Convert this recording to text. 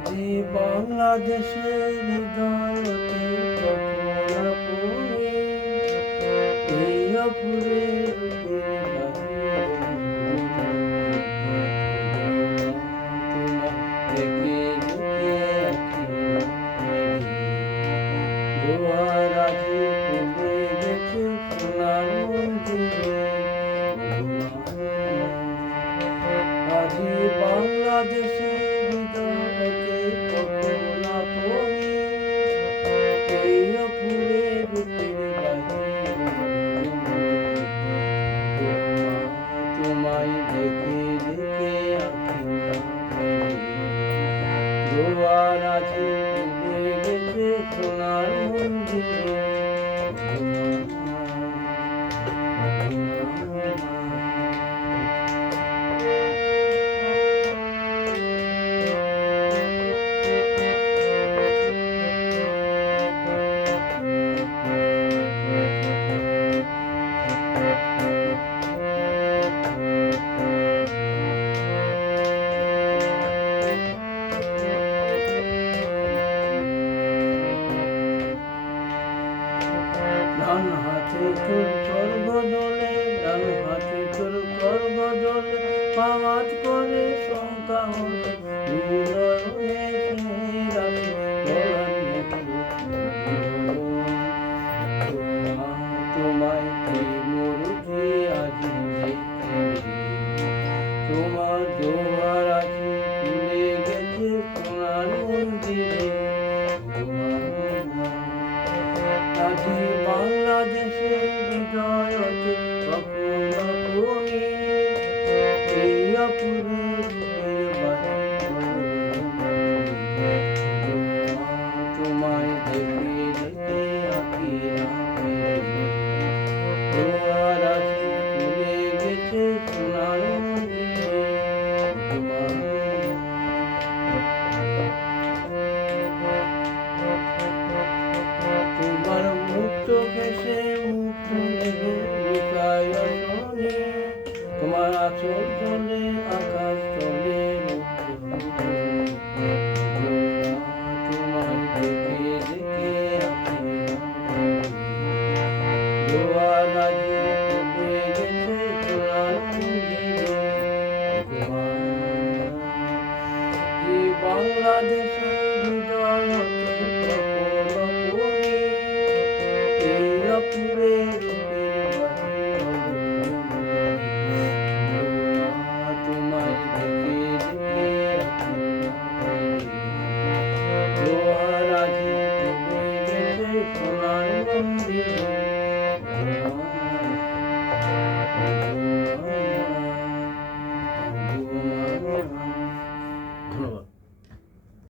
আজি বাংলাদেশের হৃদয়তে কখন পড়ে এই অপুরের রূপের বাহিরে তোমার দেখে দেখে আঁখি গোয়ার আজি পড়ে গেছে সোনার মন্দিরে আজি বাংলাদেশের হৃদয়তে কখন পড়ে এই অপুরের রূপের বাহিরে তোমায় দেখে দেখে আঁখি গোয়ার আজি পড়ে গেছে সোনার মন্দিরে ডান হাতে তোর স্বর্গ জলে ডান হাতে তোর স্বর্গ জলে পাওয়াজ করে শঙ্কা হলে হৃদয়ে রাখে গলার তোমায় মরুঝি আজি তোমার জোয়ার আজি তুলে গেছে সোনার মন্দিরে আজি বাংলাদেশের হৃদয়তে কখন পড়ে এই অপুরের রূপের বাহিরে তোমায় দেখে দেখে আঁখি গোয়ার আজি তুলে গেছে সোনার মন্দিরে তোমার মুক্ত ঘেসে মুক্ত লেগে লুকায় শোনে তোমার আঁচল জলে আকাশ চলে তোমার দেখে দেখে আঁখি গোয়ার আজি তুলে গেছে সোনার মন্দিরে বাংলাদেশে